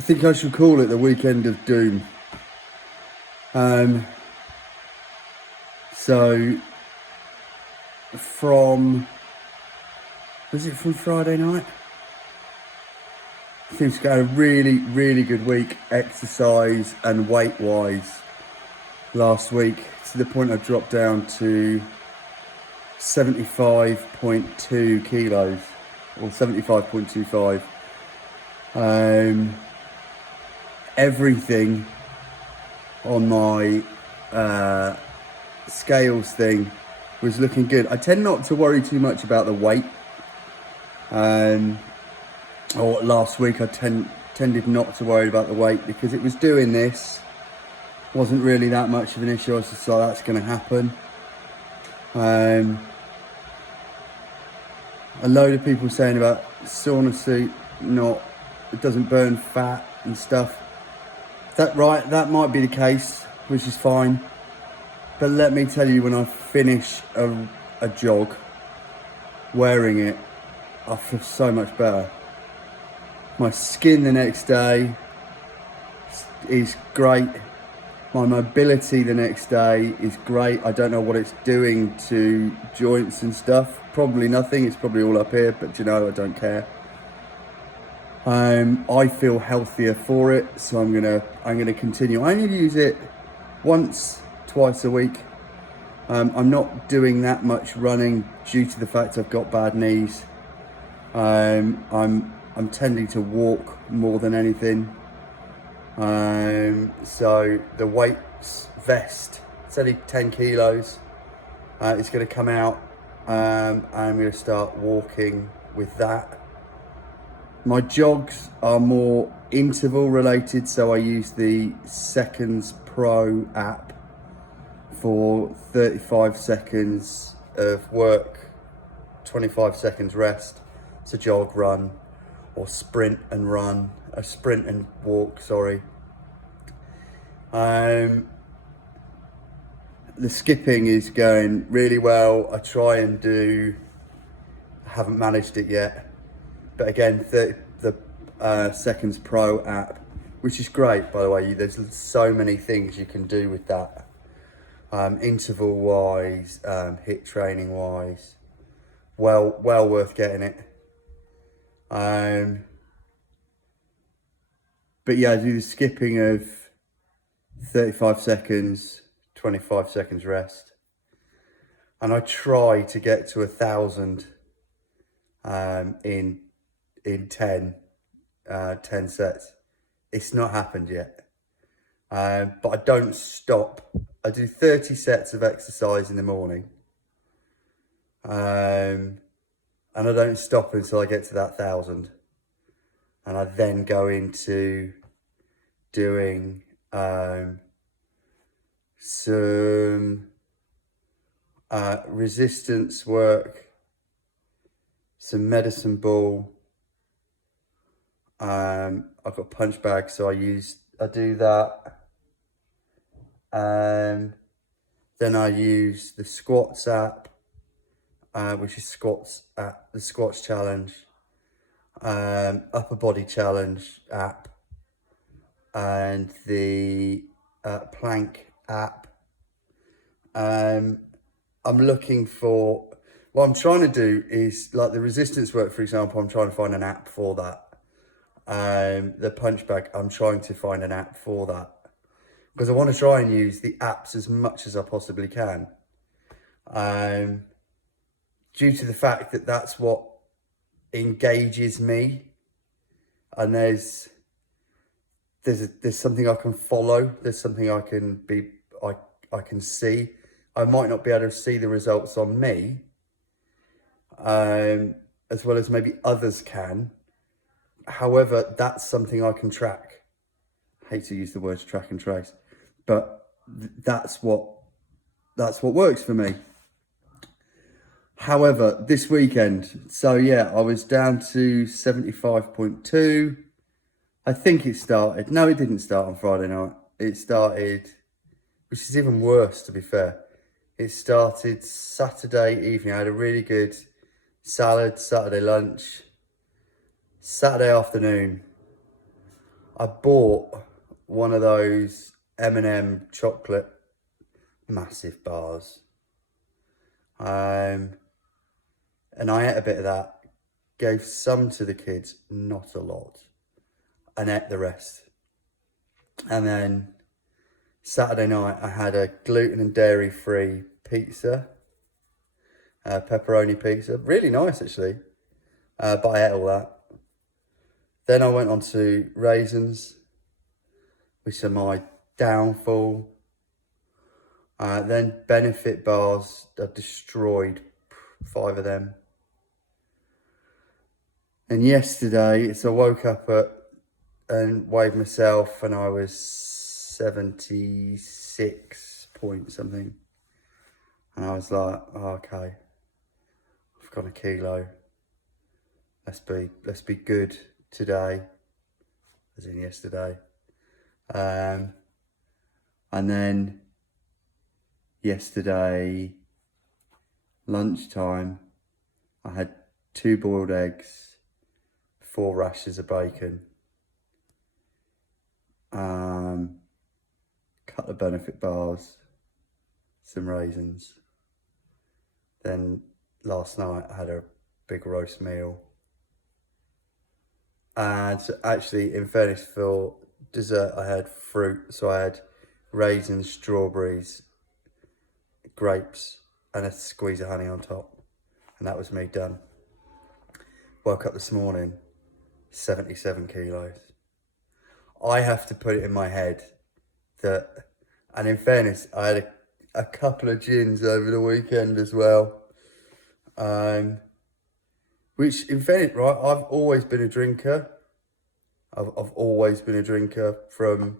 I think I should call it the weekend of doom. So from, was it from Friday night? Seems to go a really good week, exercise and weight wise last week, to the point I dropped down to 75.2 kilos or 75.25. Everything on my scales thing was looking good. I tend not to worry too much about the weight. Or last week I tended not to worry about the weight because it was doing this. Wasn't really that much of an issue. I was just like, that's going to happen. A load of people saying about sauna suit, it doesn't burn fat and stuff. That might be the case, which is fine. But let me tell you, when I finish a jog wearing it, I feel so much better. My skin the next day is great. My mobility the next day is great. I don't know what it's doing to joints and stuff. Probably nothing. It's probably all up here, but I don't care. I feel healthier for it, so I'm gonna continue. I only use it twice a week. I'm not doing that much running due to the fact I've got bad knees. I'm tending to walk more than anything. So the weights vest, it's only 10 kilos. It's going to come out. I'm going to start walking with that. My jogs are more interval related, so I use the Seconds Pro app for 35 seconds of work, 25 seconds rest. So jog, run, or sprint and walk, sorry. The skipping is going really well. I haven't managed it yet. But again, the Seconds Pro app, which is great, by the way. There's so many things you can do with that. Interval wise, HIIT training wise. Well worth getting it. But yeah, I do the skipping of 35 seconds, 25 seconds rest. And I try to get to 1,000 in 10 sets. It's not happened yet. But I don't stop. I do 30 sets of exercise in the morning. And I don't stop until I get to that 1,000. And I then go into doing some resistance work, some medicine ball. I've got punch bags, so I do that. Then I use the squats app, which is the squats challenge, upper body challenge app, and the plank app. What I'm trying to do is, like the resistance work, for example, I'm trying to find an app for that. The punch bag, I'm trying to find an app for that, because I want to try and use the apps as much as I possibly can. Due to the fact that that's what engages me, and there's something I can follow, there's something I can see. I might not be able to see the results on me, as well as maybe others can. However, that's something I can track. I hate to use the words track and trace, but that's what works for me. However, this weekend, so yeah, I was down to 75.2. I think it started. No, it didn't start on Friday night. It started, which is even worse, to be fair. It started Saturday evening. I had a really good salad, Saturday lunch. Saturday afternoon, I bought one of those M&M chocolate massive bars. And I ate a bit of that, gave some to the kids, not a lot, and ate the rest. And then Saturday night, I had a gluten and dairy-free pizza, pepperoni pizza, really nice actually, but I ate all that. Then I went on to raisins, which are my downfall. Then Benefit bars, I destroyed 5 of them. And yesterday, so I woke up and weighed myself, and I was 76 point something. And I was like, oh, okay, I've got a kilo. Let's be good today, as in yesterday. And then yesterday lunchtime, I had 2 boiled eggs, 4 rashers of bacon, couple of Benefit bars, some raisins. Then last night I had a big roast meal. And actually, in fairness, for dessert I had fruit. So I had raisins, strawberries, grapes, and a squeeze of honey on top. And that was me done. Woke up this morning, 77 kilos. I have to put it in my head that, and in fairness, I had a couple of gins over the weekend as well. Which, in fairness, right, I've always been a drinker. I've always been a drinker from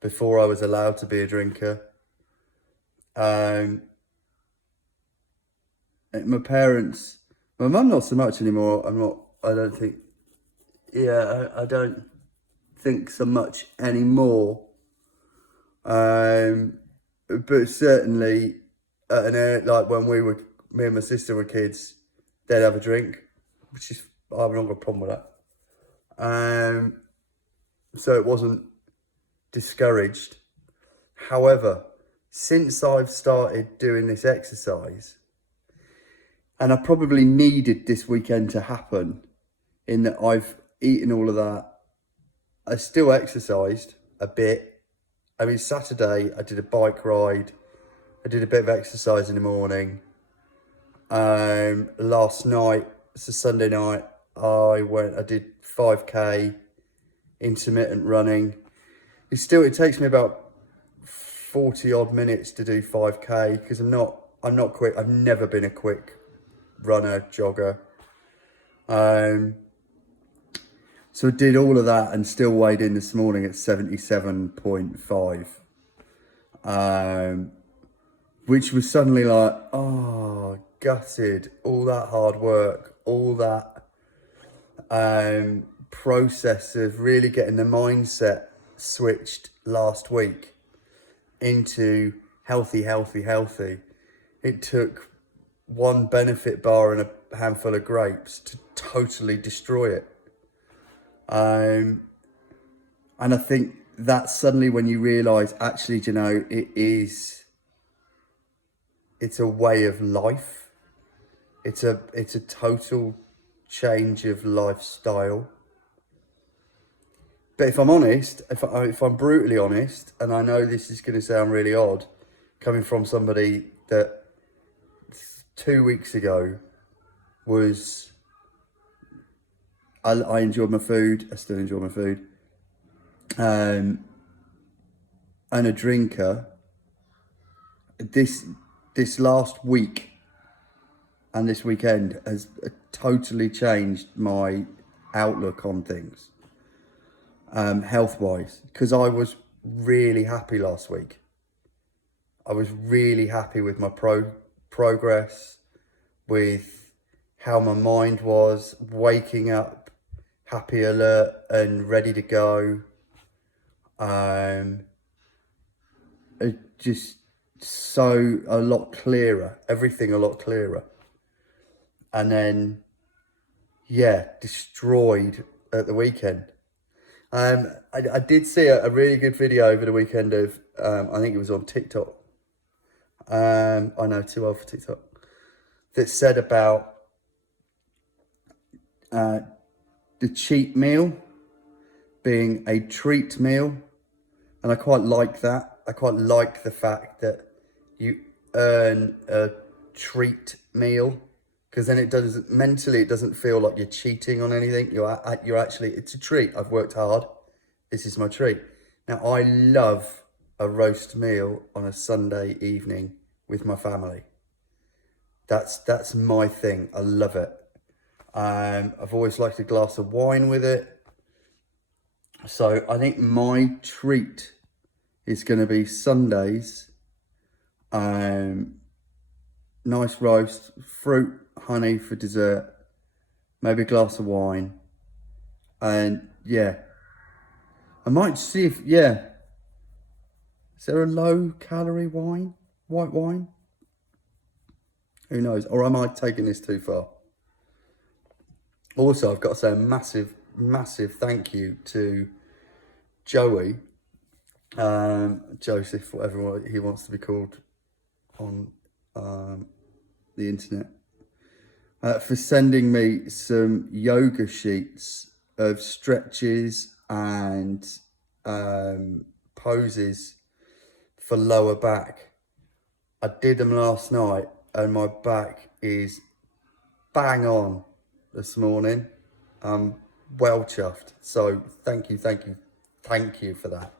before I was allowed to be a drinker. My parents, my mum not so much anymore. I don't think so much anymore. But certainly, like when me and my sister were kids, they'd have a drink, which is, I've not got a problem with that. So it wasn't discouraged. However, since I've started doing this exercise, and I probably needed this weekend to happen, in that I've eaten all of that, I still exercised a bit. I mean, Saturday I did a bike ride, I did a bit of exercise in the morning. Last night, so Sunday night, I did 5k intermittent running. It takes me about 40 odd minutes to do 5k because I'm not quick. I've never been a quick runner, jogger. So I did all of that and still weighed in this morning at 77.5. Which was suddenly like, oh, gutted. All that hard work, all that process of really getting the mindset switched last week into healthy. It took one Benefit bar and a handful of grapes to totally destroy it. And I think that's suddenly when you realise, actually, you know, it's a way of life. It's a total change of lifestyle. But if I'm honest, if I'm brutally honest, and I know this is going to sound really odd, coming from somebody that 2 weeks ago was, I enjoyed my food, I still enjoy my food, and a drinker, this last week and this weekend has totally changed my outlook on things, health-wise, because I was really happy last week. I was really happy with my progress, with how my mind was, waking up happy, alert, and ready to go. It just so a lot clearer, everything a lot clearer. And then, yeah, destroyed at the weekend. I did see a really good video over the weekend of, I think it was on TikTok. I know, too old for TikTok. That said about the cheat meal being a treat meal. And I quite like that. I quite like the fact that you earn a treat meal, because then it doesn't, mentally, it doesn't feel like you're cheating on anything. You're actually, it's a treat. I've worked hard. This is my treat. Now, I love a roast meal on a Sunday evening with my family. That's my thing. I love it. I've always liked a glass of wine with it. So I think my treat is going to be Sundays. Nice roast, fruit, honey for dessert, maybe a glass of wine. And yeah, I might see if, yeah. Is there a low calorie wine? White wine? Who knows? Or am I taking this too far? Also, I've got to say a massive, massive thank you to Joey, Joseph, whatever he wants to be called on the internet, for sending me some yoga sheets of stretches and poses for lower back. I did them last night and my back is bang on this morning. I'm well chuffed. So thank you for that.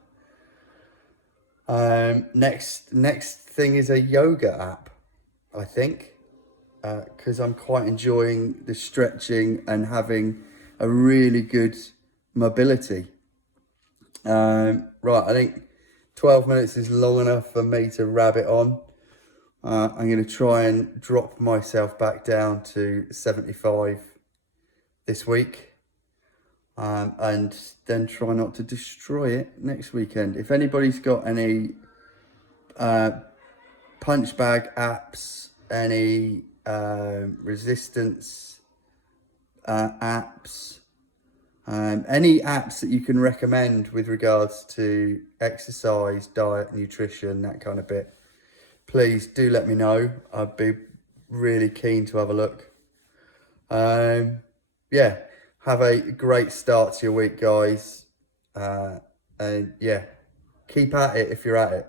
Next thing is a yoga app, I think, because I'm quite enjoying the stretching and having a really good mobility. Right, I think 12 minutes is long enough for me to rabbit on. I'm going to try and drop myself back down to 75 this week, and then try not to destroy it next weekend. If anybody's got any punch bag apps, any resistance apps, any apps that you can recommend with regards to exercise, diet, nutrition, that kind of bit, please do let me know. I'd be really keen to have a look. Yeah, have a great start to your week, guys. And yeah, keep at it if you're at it.